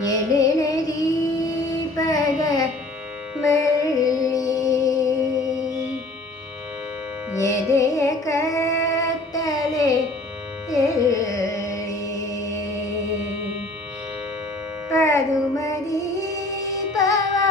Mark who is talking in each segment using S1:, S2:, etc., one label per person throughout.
S1: എളിനരീപക മല്ലി എതയ കത്തലെ പതുമരീപവാ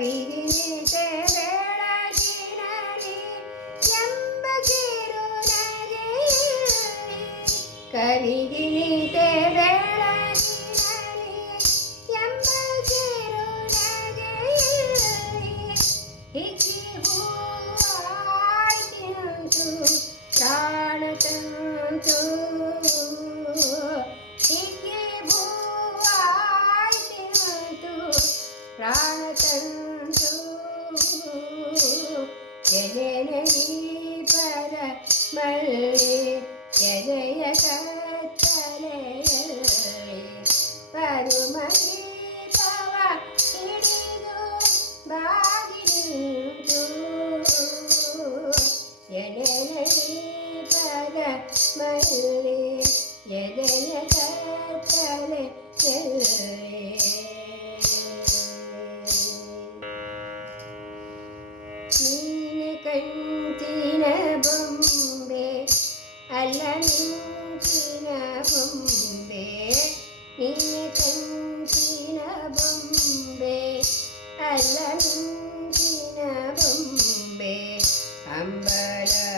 S1: കവിഹിനിതരളകിണരി എമ്പകിരുനരയിൽ കവിഹിനിതരളകിണരി എമ്പകിരുനരയിൽ ഇച്ചിഹൂവായിക്കും കാണും തന്തൂ ജനനീ പരമല്ലേ ജനയ കത്തലയല്ലേ പരുമലീ പവ ഇടിയോ ഭാഗിരിന്തൂ ജനനീ പരമല്ലേ ജനയ കത്തലയല്ലേ కళంచిన బొంబే నీ కంచిన బొంబే అలంచిన బొంబే అంబలా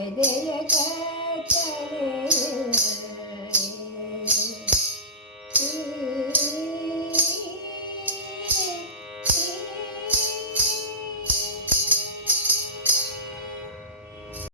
S1: ಎದೆಯ ಕತ್ತಲೆಯು